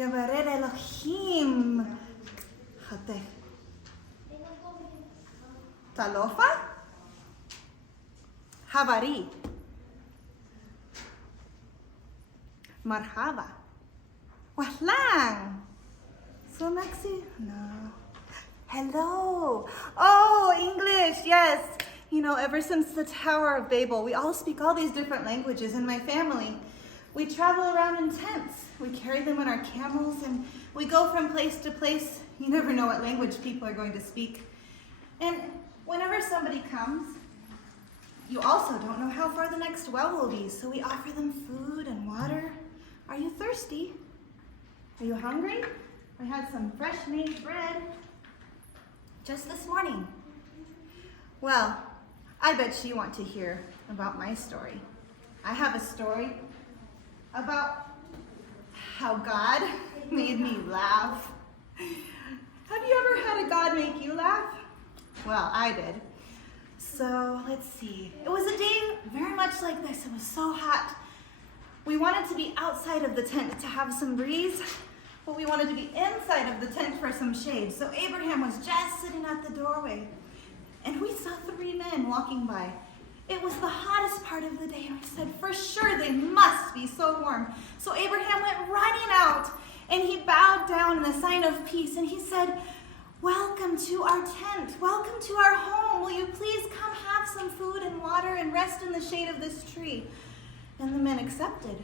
Yabarer Elohim. Jate. Talofa. Havari. Marhaba. Wahlang. So Maxi? No. Hello. Oh, English, yes. You know, ever since the Tower of Babel, we all speak all these different languages in my family. We travel around in tents. We carry them on our camels and we go from place to place. You never know what language people are going to speak. And whenever somebody comes, you also don't know how far the next well will be, so we offer them food and water. Are you thirsty? Are you hungry? We had some fresh made bread just this morning. Well, I bet you want to hear about my story. I have a story about how God made me laugh. Have you ever had a God make you laugh? Well, I did. So let's see. It was a day very much like this. It was so hot. We wanted to be outside of the tent to have some breeze, but we wanted to be inside of the tent for some shade. So Abraham was just sitting at the doorway, and we saw 3 men walking by. It was the hottest part of the day, and we said, for sure they must be so warm. So Abraham went running out, and he bowed down in a sign of peace, and he said, welcome to our tent. Welcome to our home. Will you please come have some food and water and rest in the shade of this tree? And the men accepted.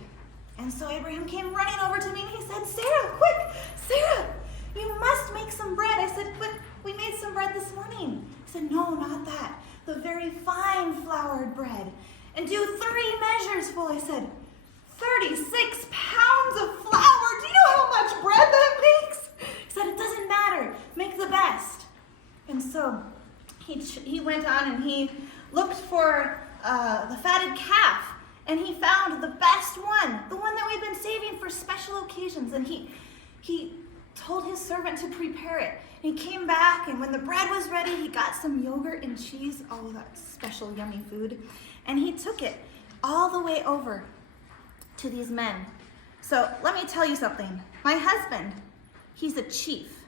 And so Abraham came running over to me and he said, Sarah, quick, Sarah, you must make some bread. I said, but we made some bread this morning. He said, no, not that. The very fine floured bread. And do 3 measures full. I said, 36 pounds of flour. Do you know how much bread that makes? He said, it doesn't matter. Make the best. And so he went on and he looked for the fatted calf. And he found the best one, the one that we've been saving for special occasions. And he told his servant to prepare it. And he came back, and when the bread was ready, he got some yogurt and cheese. Oh, that special yummy food. And he took it all the way over to these men. So let me tell you something. My husband, he's a chief.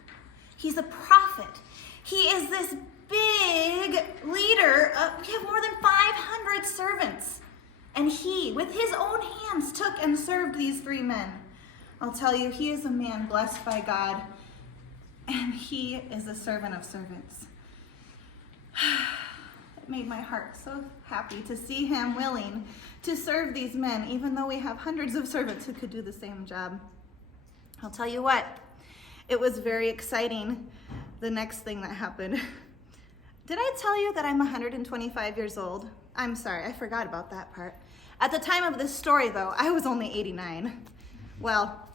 He's a prophet. He is this big leader. We have more than 500 servants. And he, with his own hands, took and served these 3 men. I'll tell you, he is a man blessed by God, and he is a servant of servants. It made my heart so happy to see him willing to serve these men, even though we have hundreds of servants who could do the same job. I'll tell you what, it was very exciting, the next thing that happened. Did I tell you that I'm 125 years old? I'm sorry, I forgot about that part. At the time of this story, though, I was only 89. Well,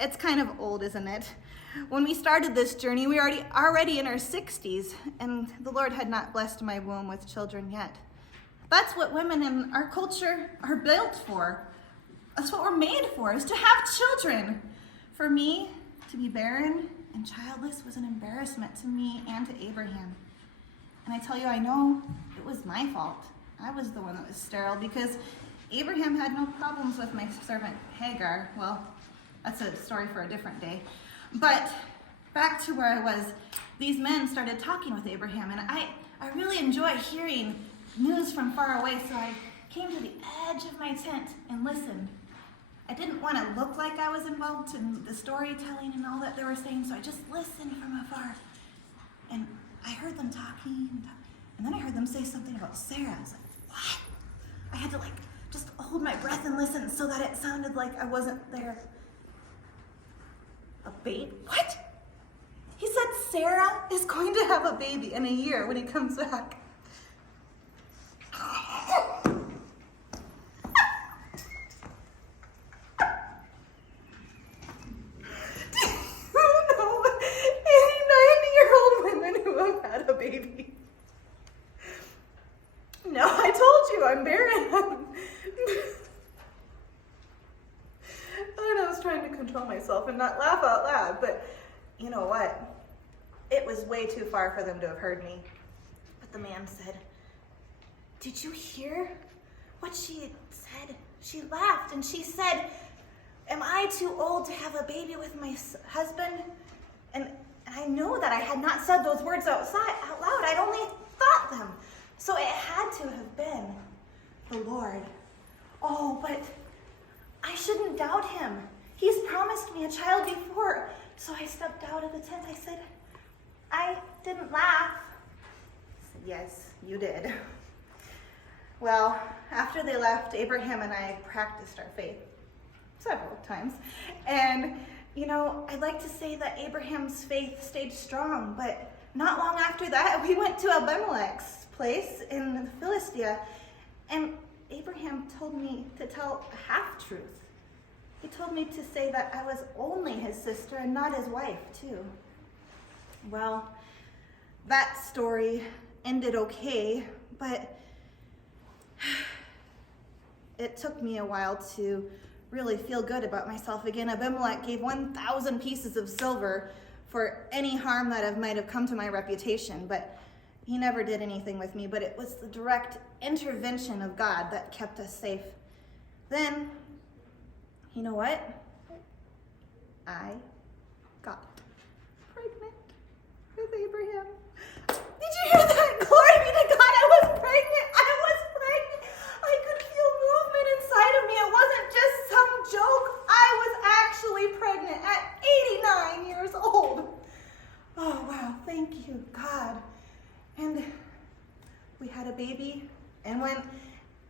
it's kind of old, isn't it? When we started this journey, we were already in our 60s, and the Lord had not blessed my womb with children yet. That's what women in our culture are built for. That's what we're made for, is to have children. For me, to be barren and childless was an embarrassment to me and to Abraham. And I tell you, I know it was my fault. I was the one that was sterile because Abraham had no problems with my servant Hagar. Well, that's a story for a different day. But back to where I was, these men started talking with Abraham, and I really enjoy hearing news from far away, so I came to the edge of my tent and listened. I didn't want to look like I was involved in the storytelling and all that they were saying, so I just listened from afar. And I heard them talking, and then I heard them say something about Sarah. I was like, what? I had to just hold my breath and listen so that it sounded like I wasn't there. A baby? What? He said Sarah is going to have a baby in a year when he comes back. Do you know any 90-year-old women who have had a baby? No, I told you, I'm barren. I was trying to control myself and not laugh out loud, but you know what? It was way too far for them to have heard me. But the man said, did you hear what she said? She laughed and she said, Am I too old to have a baby with my husband? And I know that I had not said those words out loud. I'd only thought them. So it had to have been the Lord. Oh, but I shouldn't doubt him. He's promised me a child before. So I stepped out of the tent. I said, I didn't laugh. I said, yes, you did. Well, after they left, Abraham and I practiced our faith several times. And, I'd like to say that Abraham's faith stayed strong, but not long after that, we went to Abimelech's place in Philistia, and Abraham told me to tell a half-truth. He told me to say that I was only his sister and not his wife, too. Well, that story ended okay, but it took me a while to really feel good about myself again. Abimelech gave 1,000 pieces of silver for any harm that might have come to my reputation, but he never did anything with me. But it was the direct intervention of God that kept us safe. Then, you know what? I got pregnant with Abraham. Did you hear that? Glory be to God, I was pregnant. I could feel movement inside of me. It wasn't just some joke. I was actually pregnant at 89 years old. Oh, wow. Thank you, God. And we had a baby. And when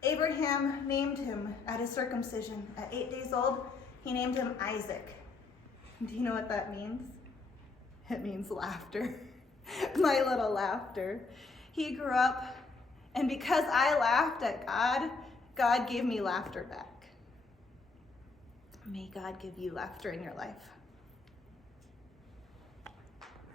Abraham named him at his circumcision at 8 days old, he named him Isaac. Do you know what that means? It means laughter. My little laughter. He grew up, and because I laughed at God, God gave me laughter back. May God give you laughter in your life.